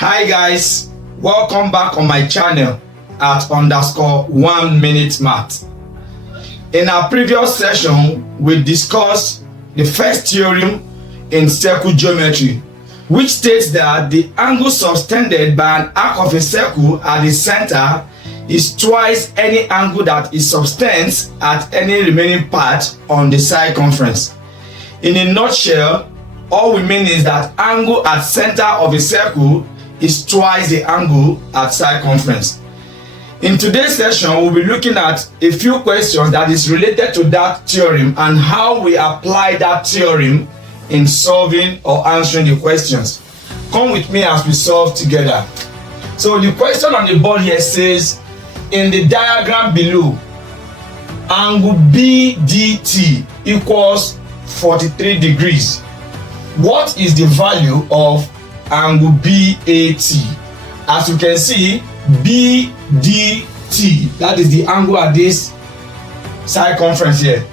Hi guys, welcome back on my channel at _1 minute math. In our previous session, we discussed the first theorem in circle geometry, which states that the angle subtended by an arc of a circle at the center is twice any angle that is subtends at any remaining part on the circumference. In a nutshell, all we mean is that angle at center of a circle is twice the angle at circumference. In today's session, we'll be looking at a few questions that is related to that theorem and how we apply that theorem in solving or answering the questions. Come with me as we solve together. So the question on the board here says, in the diagram below, angle BDT equals 43 degrees. What is the value of angle BAT? As you can see, BDT, that is the angle at this circumference here.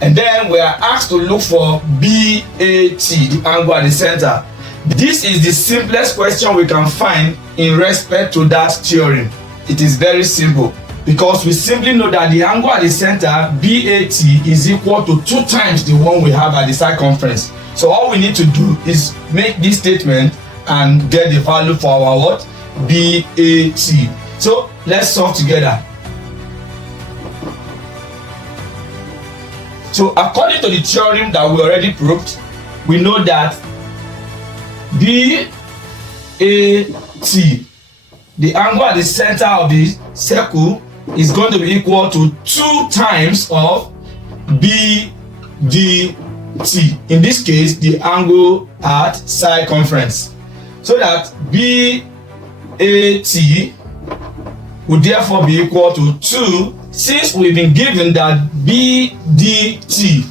And then we are asked to look for BAT, the angle at the center. This is the simplest question we can find in respect to that theorem. It is very simple because we simply know that the angle at the center, BAT, is equal to 2 times the one we have at the circumference. So all we need to do is make this statement and get the value for our what? BAT. So let's solve together. So according to the theorem that we already proved, we know that BAT, the angle at the center of the circle, is going to be equal to 2 times of BDT. In this case, the angle at circumference. So that BAT would therefore be equal to 2, since we've been given that BDT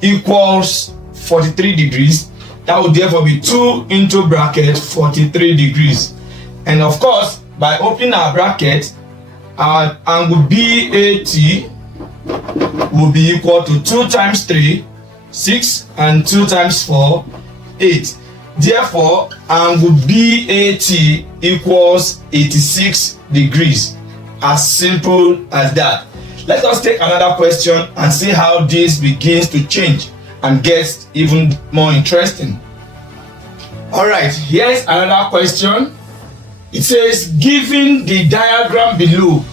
equals 43 degrees, that would therefore be 2 into bracket 43 degrees. And of course, by opening our bracket, our angle BAT will be equal to 2 times 3, 6, and 2 times 4, 8. Therefore, angle BAT equals 86 degrees. As simple as that. Let us take another question and see how this begins to change and gets even more interesting. Alright, here's another question. It says, given the diagram below,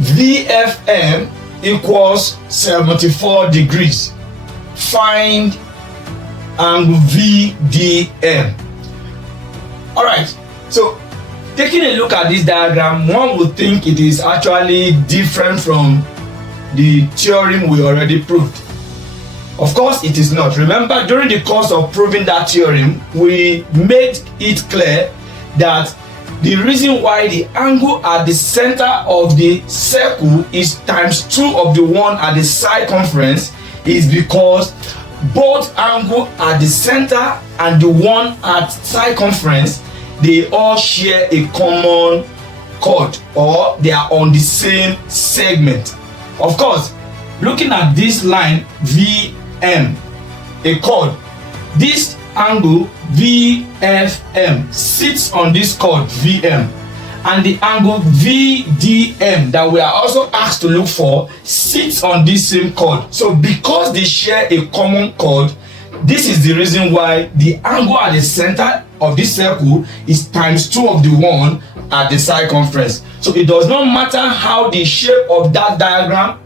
VFM equals 74 degrees. Find angle VDM. Alright, so taking a look at this diagram, one would think it is actually different from the theorem we already proved. Of course, it is not. Remember, during the course of proving that theorem, we made it clear that the reason why the angle at the center of the circle is times 2 of the one at the circumference is because both angle at the center and the one at circumference, they all share a common chord, or they are on the same segment. Of course, looking at this line VM, a chord, this angle VFM sits on this chord VM, and the angle VDM that we are also asked to look for sits on this same chord. So because they share a common chord, this is the reason why the angle at the center of this circle is times 2 of the one at the circumference. So it does not matter how the shape of that diagram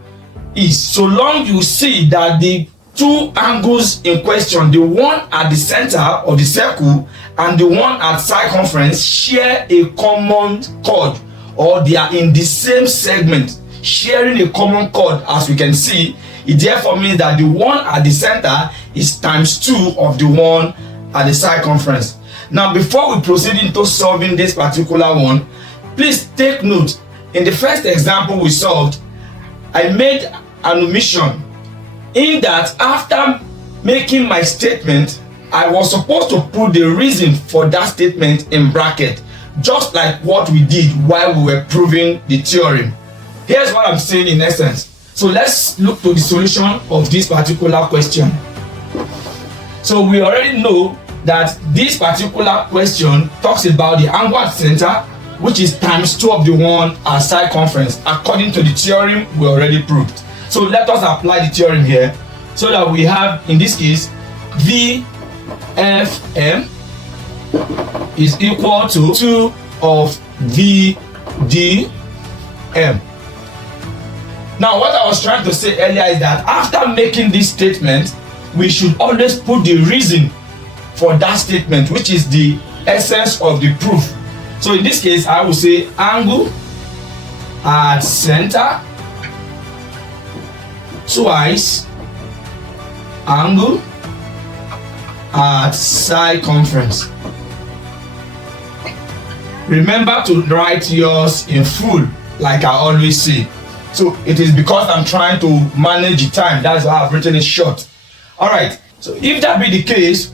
is, so long you see that the 2 angles in question, the one at the center of the circle and the one at circumference, share a common chord, or they are in the same segment, sharing a common chord. As we can see, it therefore means that the one at the center is times 2 of the one at the circumference. Now, before we proceed into solving this particular one, please take note. In the first example we solved, I made an omission in that after making my statement, I was supposed to put the reason for that statement in bracket, just like what we did while we were proving the theorem. Here's what I'm saying in essence. So let's look to the solution of this particular question. So we already know that this particular question talks about the angle at center, which is times 2 of the one at circumference, according to the theorem we already proved. So let us apply the theorem here, so that we have, in this case, VFM is equal to 2 of VDM. Now, what I was trying to say earlier is that after making this statement, we should always put the reason for that statement, which is the essence of the proof. So in this case, I will say angle at center twice angle at circumference. Remember to write yours in full, like I always say. So it is because I'm trying to manage the time, that's why I've written it short. Alright, so if that be the case,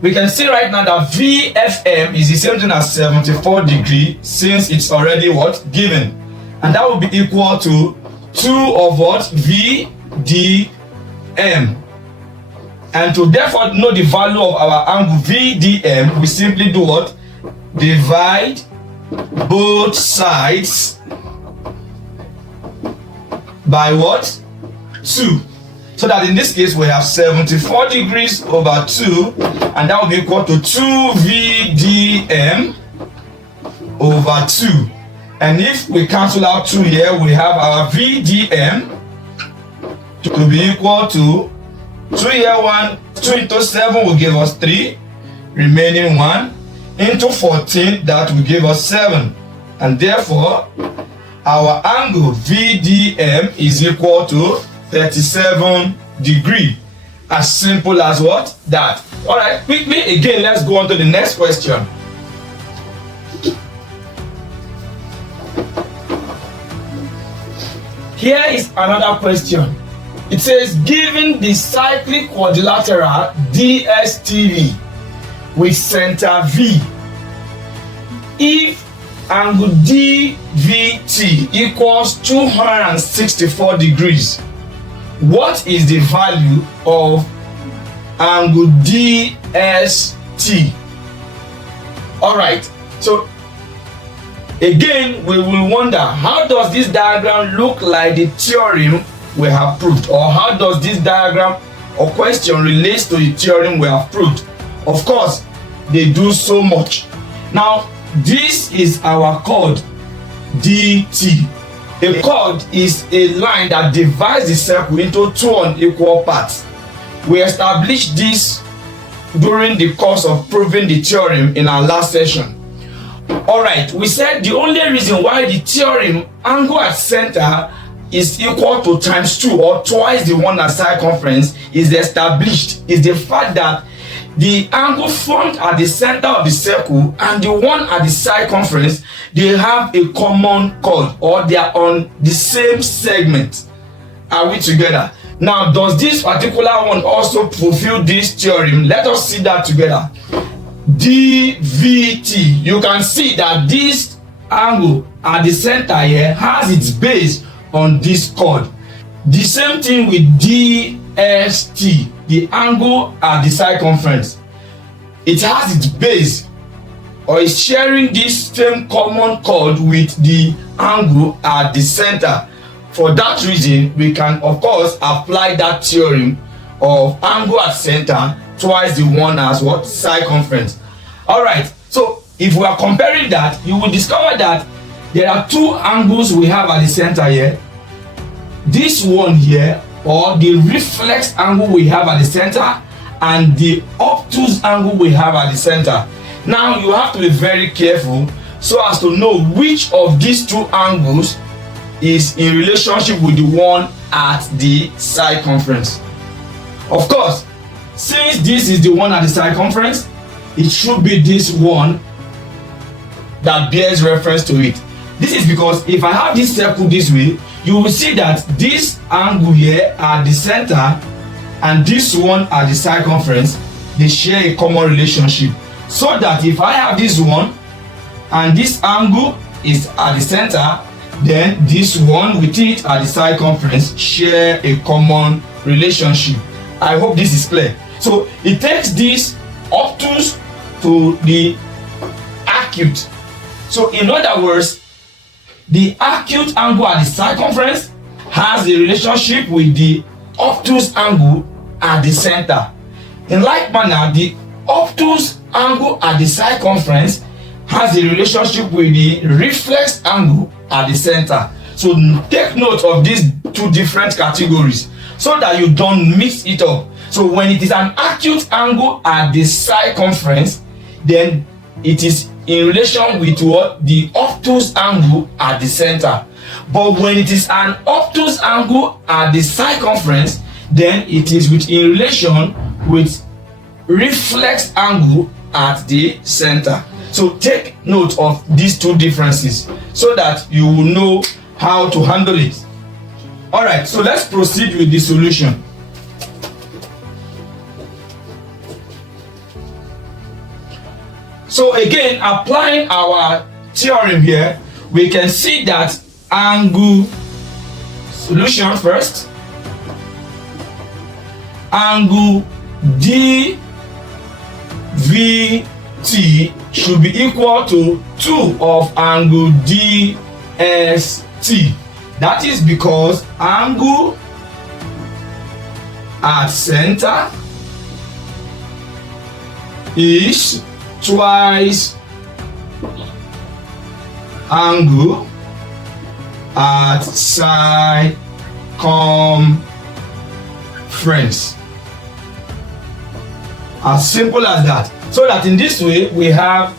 we can see right now that VFM is the same thing as 74 degrees, since it's already what? Given. And that will be equal to 2 of what? VDM. And to therefore know the value of our angle VDM, we simply do what? Divide both sides by what? 2. So that in this case we have 74 degrees over 2, and that will be equal to 2 VDM over 2. And if we cancel out 2 here, we have our VDM to be equal to 2 here 1, 2 into 7 will give us 3, remaining 1 into 14, that will give us 7, and therefore our angle VDM is equal to 37 degrees. As simple as what? That. Alright, quickly again, let's go on to the next question. Here is another question. It says, given the cyclic quadrilateral DSTV with center V, if angle DVT equals 264 degrees, what is the value of angle DST? Alright, so again we will wonder, how does this diagram look like the theorem we have proved, or how does this diagram or question relates to the theorem we have proved? Of course, they do so much. Now, this is our chord DT. A chord is a line that divides the circle into 2 unequal parts. We established this during the course of proving the theorem in our last session. Alright, we said the only reason why the theorem angle at center is equal to times 2 or twice the one at circumference is established is the fact that the angle formed at the center of the circle and the one at the circumference, they have a common chord, or they are on the same segment. Are we together? Now, does this particular one also fulfill this theorem? Let us see that together. DVT, you can see that this angle at the center here has its base on this chord. The same thing with DST, the angle at the circumference. It has its base, or is sharing this same common chord with the angle at the center. For that reason, we can of course apply that theorem of angle at center twice the one as what? Circumference. Alright, so if we are comparing that, you will discover that there are 2 angles we have at the center here. This one here, or the reflex angle we have at the center, and the obtuse angle we have at the center. Now you have to be very careful so as to know which of these 2 angles is in relationship with the one at the circumference. Of course, since this is the one at the circumference, it should be this one that bears reference to it. This is because if I have this circle this way, you will see that this angle here at the center and this one at the circumference, they share a common relationship. So that if I have this one and this angle is at the center, then this one with it at the circumference share a common relationship. I hope this is clear. So it takes this obtuse to the acute. So in other words, the acute angle at the circumference has a relationship with the obtuse angle at the center. In like manner, the obtuse angle at the circumference has a relationship with the reflex angle at the center. So take note of these two different categories so that you don't mix it up. So when it is an acute angle at the circumference, then it is in relation with what? The obtuse angle at the center. But when it is an obtuse angle at the circumference, then it is in relation with reflex angle at the center. So take note of these two differences so that you will know how to handle it. All right, so let's proceed with the solution. So again, applying our theorem here, we can see that angle solution first. Angle DVT should be equal to 2 of angle DST. That is because angle at center is twice angle at circumference. As simple as that. So that in this way we have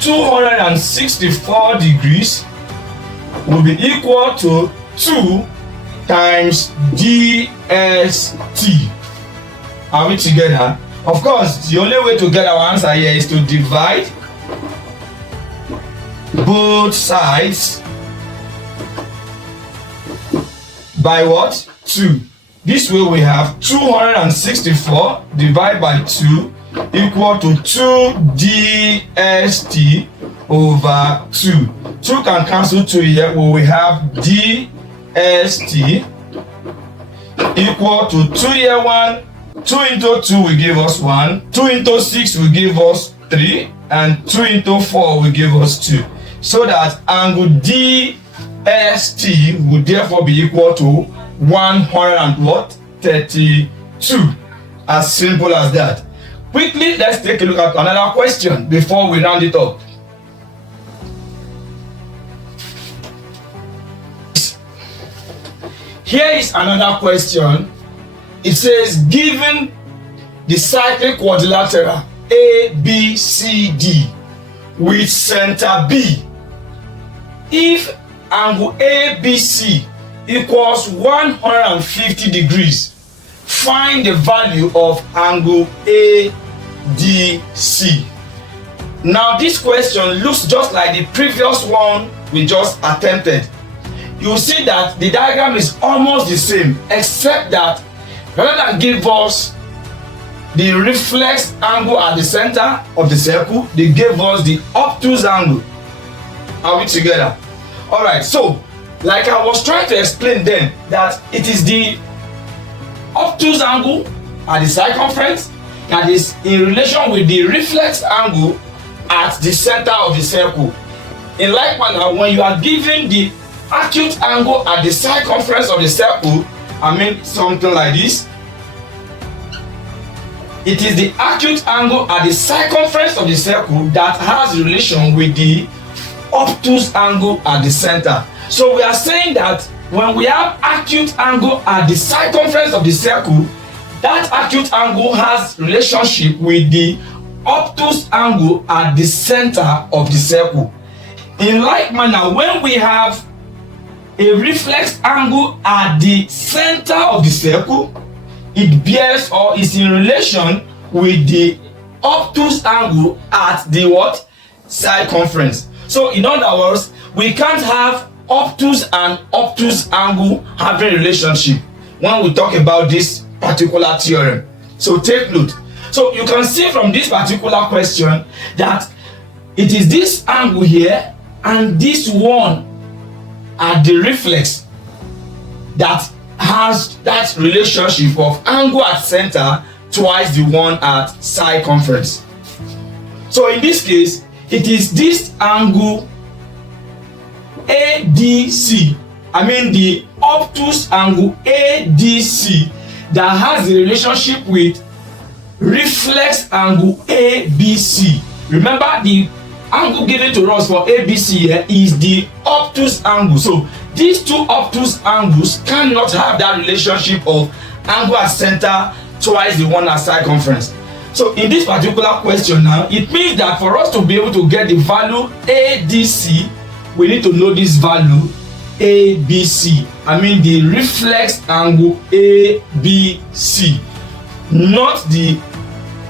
264 degrees will be equal to 2 times DST. Are we together? Of course, the only way to get our answer here is to divide both sides by what? 2. This way we have 264 divided by 2 equal to 2 DST over 2. 2 can cancel 2 here. We have DST equal to 2 here 1. 2 into 2 will give us 1. 2 into 6 will give us 3. And 2 into 4 will give us 2. So that angle DST would therefore be equal to 132. As simple as that. Quickly, let's take a look at another question before we round it up. Here is another question. It says, given the cyclic quadrilateral ABCD with center B, if angle ABC equals 150 degrees, find the value of angle ADC. Now this question looks just like the previous one we just attempted. You see that the diagram is almost the same, except that rather than give us the reflex angle at the center of the circle, they gave us the obtuse angle. Are we together? All right, so like I was trying to explain then, that it is the obtuse angle at the circumference that is in relation with the reflex angle at the center of the circle. In like manner, when you are given the acute angle at the circumference of the circle, I mean something like this, it is the acute angle at the circumference of the circle that has relation with the obtuse angle at the center. So we are saying that when we have acute angle at the circumference of the circle, that acute angle has relationship with the obtuse angle at the center of the circle. In like manner, when we have a reflex angle at the center of the circle, it bears or is in relation with the obtuse angle at the what? Circumference. So in other words, we can't have obtuse and obtuse angle having a relationship when we talk about this particular theorem. So take note. So you can see from this particular question that it is this angle here and this one at the reflex that has that relationship of angle at center twice the one at circumference. So in this case, it is this angle ADC, I mean the obtuse angle ADC, that has a relationship with reflex angle ABC. Remember, the angle given to us for ABC here is the obtuse angle. So these two obtuse angles cannot have that relationship of angle at center twice the one at circumference. So in this particular question now, it means that for us to be able to get the value ADC, we need to know this value ABC. I mean the reflex angle ABC, not the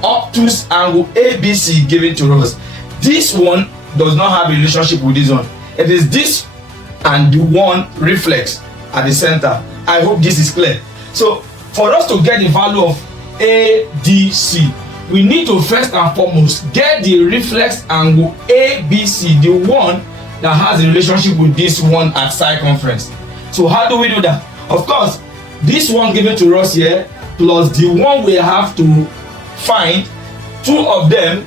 obtuse angle ABC given to us. This one does not have a relationship with this one. It is this and the one reflex at the center. I hope this is clear. So for us to get the value of ADC, we need to first and foremost get the reflex angle ABC, the one that has a relationship with this one at circumference. So how do we do that? Of course, this one given to us here plus the one we have to find, two of them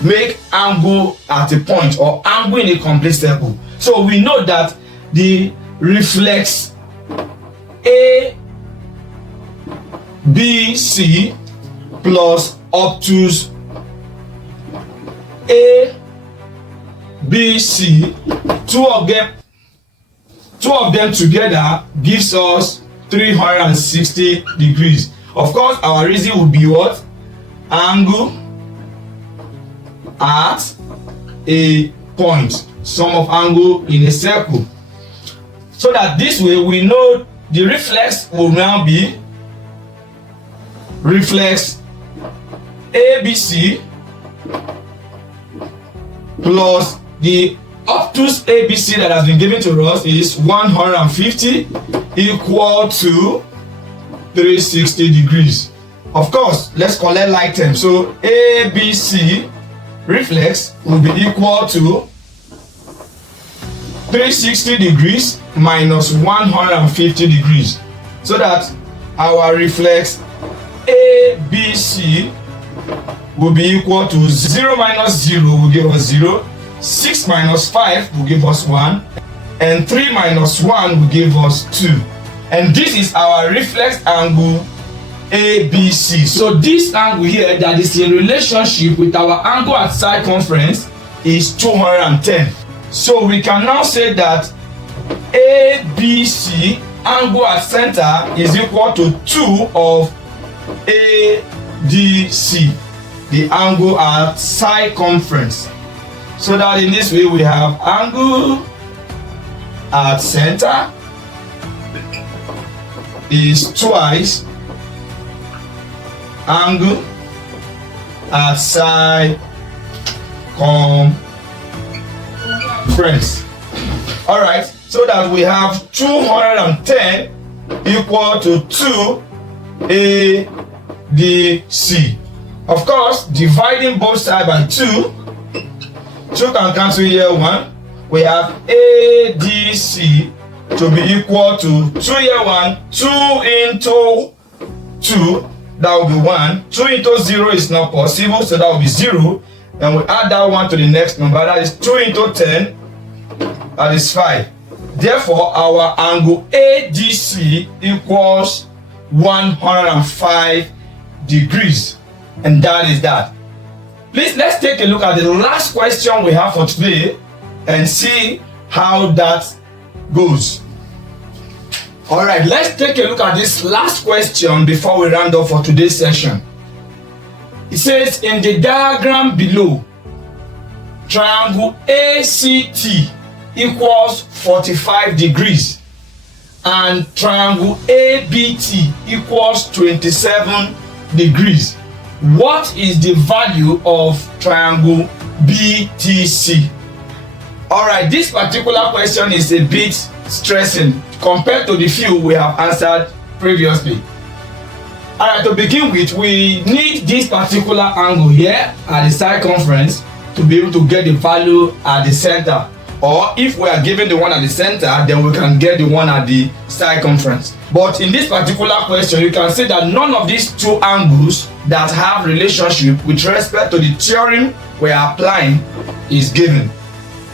make angle at a point or angle in a complete circle. So we know that the reflex ABC plus obtuse ABC, two of them together gives us 360 degrees. Of course, our reason would be what? Angle at a point, sum of angle in a circle. So that this way we know the reflex will now be reflex ABC plus the obtuse ABC that has been given to us is 150 equal to 360 degrees. Of course, let's collect like terms. So ABC reflex will be equal to 360 degrees minus 150 degrees. So that our reflex ABC will be equal to 0 minus 0 will give us 0, 6 minus 5 will give us 1, and 3 minus 1 will give us 2. And this is our reflex angle ABC. So this angle here that is in relationship with our angle at circumference is 210. So we can now say that ABC angle at center is equal to 2 of ADC, the angle at circumference. So that in this way we have angle at center is twice angle at circumference. All right, so that we have 210 equal to 2 ADC. Of course, dividing both sides by 2, 2 can cancel here 1. We have ADC to be equal to 2 here 1, 2 into 2, that will be 1. 2 into 0 is not possible, so that will be 0. Then we add that 1 to the next number, that is 2 into 10, that is 5. Therefore, our angle ADC equals 105 degrees. And that is that. Please, let's take a look at the last question we have for today and see how that goes. All right, let's take a look at this last question before we round up for today's session. It says in the diagram below, triangle ACT equals 45 degrees and triangle ABT equals 27 degrees. What is the value of triangle BTC? All right, this particular question is a bit stressing compared to the few we have answered previously. All right, to begin with, we need this particular angle here at the circumference to be able to get the value at the center. or if we are given the one at the center, then we can get the one at the circumference. But in this particular question, you can see that none of these two angles that have relationship with respect to the theorem we are applying is given.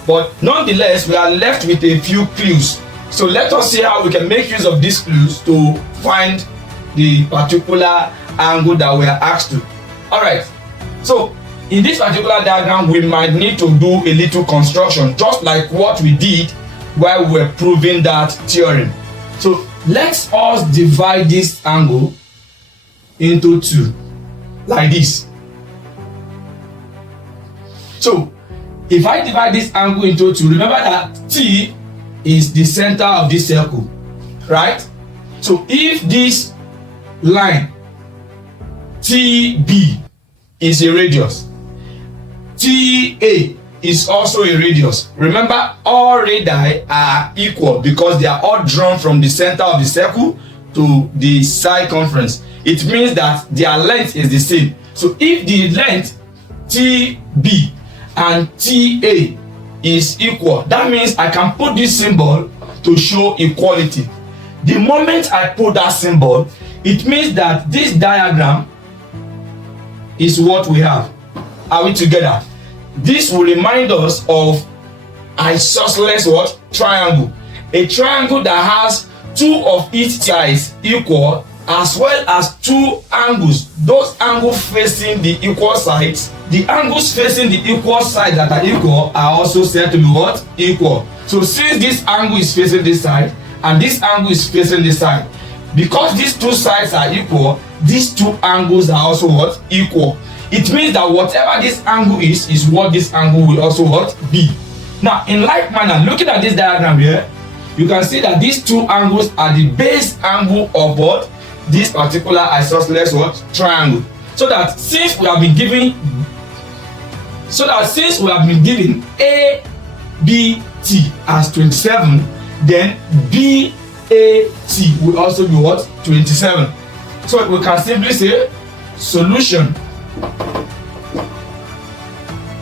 But nonetheless, we are left with a few clues. So let us see how we can make use of these clues to find the particular angle that we are asked to. Alright, so in this particular diagram, we might need to do a little construction, just like what we did while we were proving that theorem. So let us divide this angle into two, like this. So if I divide this angle into two, remember that T is the center of this circle, right? So if this line TB is a radius, TA is also a radius. Remember, all radii are equal because they are all drawn from the center of the circle to the circumference. It means that their length is the same. So if the length TB and TA is equal, that means I can put this symbol to show equality. The moment I put that symbol, it means that this diagram is what we have. Are we together? This will remind us of isosceles what? Triangle. A triangle that has two of its sides equal, as well as two angles. Those angles facing the equal sides, the angles facing the equal sides that are equal are also said to be what? Equal. So since this angle is facing this side and this angle is facing this side, because these two sides are equal, these two angles are also what? Equal. It means that whatever this angle is what this angle will also what? Be. Now, in like manner, looking at this diagram here, you can see that these two angles are the base angle of what? This particular isosceles what? Triangle. So that since we have been given ABT as 27, then BAT will also be what? 27. So we can simply say solution.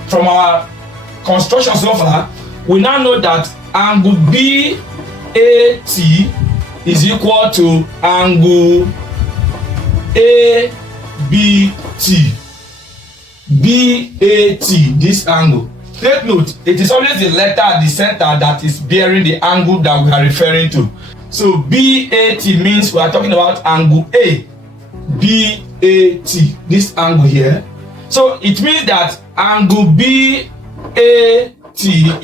From our construction so far, we now know that angle BAT is equal to angle ABT. BAT, this angle. Take note, it is always the letter at the center that is bearing the angle that we are referring to. So BAT means we are talking about angle A. BAT, this angle here. So it means that angle BAT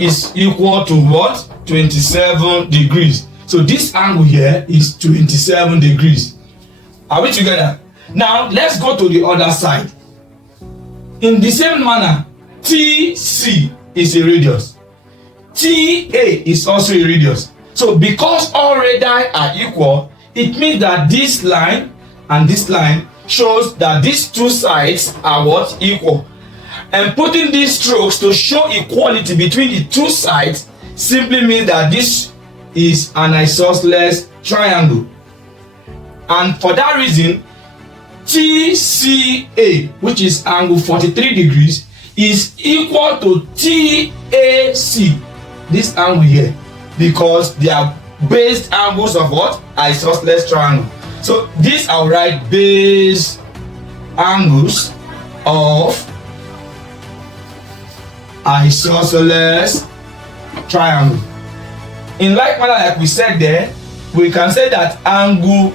is equal to what? 27 degrees. So this angle here is 27 degrees. Are we together? Now let's go to the other side. In the same manner, TC is a radius. TA is also a radius. So because all radii are equal, it means that this line and this line shows that these two sides are what? Equal. And putting these strokes to show equality between the two sides simply means that this is an isosceles triangle. And for that reason, TCA, which is angle 43 degrees, is equal to TAC, this angle here, because they are base angles of what? Isosceles triangle. So these are right base angles of isosceles triangle. In like manner, like we said there, we can say that angle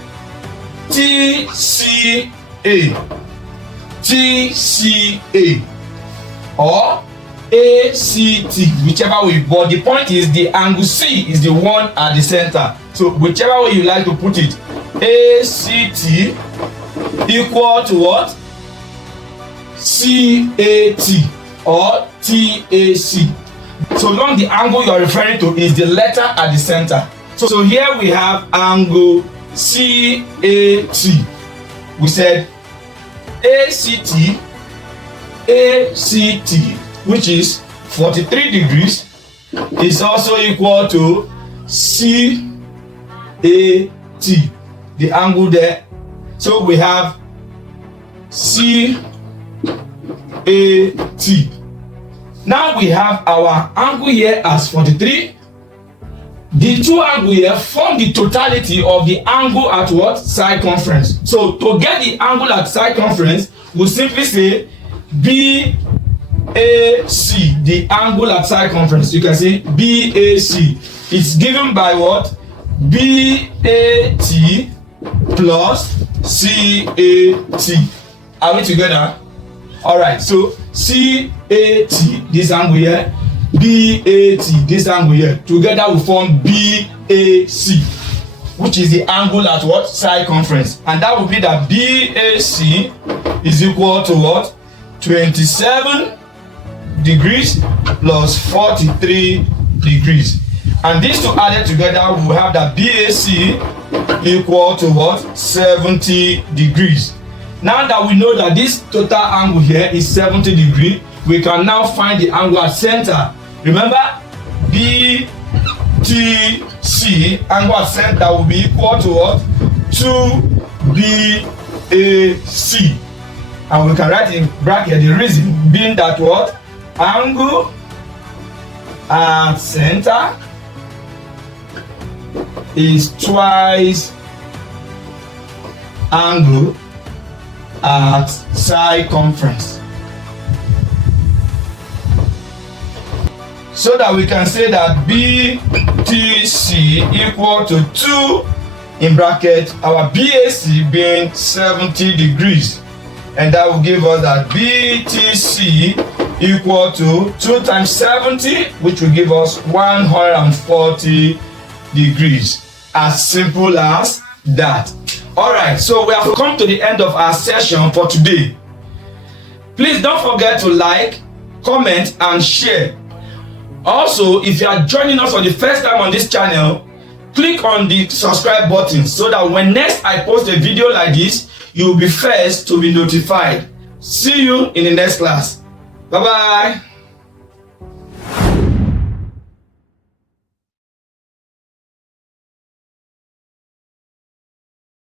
TCA or ACT, whichever way, but the point is the angle C is the one at the center. So whichever way you like to put it, ACT equal to what? CAT or TAC. So long the angle you are referring to is the letter at the center. So here we have angle CAT. We said ACT, which is 43 degrees, is also equal to CAT, the angle there. So we have CAT. Now we have our angle here as 43. The two angles here form the totality of the angle at what? Circumference. So to get the angle at circumference, we'll simply say BAC, the angle at circumference. You can say BAC. It's given by what? BAT plus CAT. Are we together? Alright, so CAT, this angle here, BAT, this angle here, together will form BAC, which is the angle at what? Circumference. And that will be that BAC is equal to what? 27 degrees plus 43 degrees. And these two added together will have that BAC equal to what? 70 degrees. Now that we know that this total angle here is 70 degrees, we can now find the angle at center. Remember, BTC, angle at center will be equal to what? 2BAC. And we can write in bracket the reason being that what? Angle at center is twice angle at circumference. So that we can say that BTC equal to 2 in bracket our BAC being 70 degrees, and that will give us that BTC equal to 2 times 70, which will give us 140 degrees. As simple as that. Alright, so we have come to the end of our session for today. Please don't forget to like, comment and share. Also, if you are joining us for the first time on this channel, click on the subscribe button so that when next I post a video like this, you will be first to be notified. See you in the next class. Bye bye.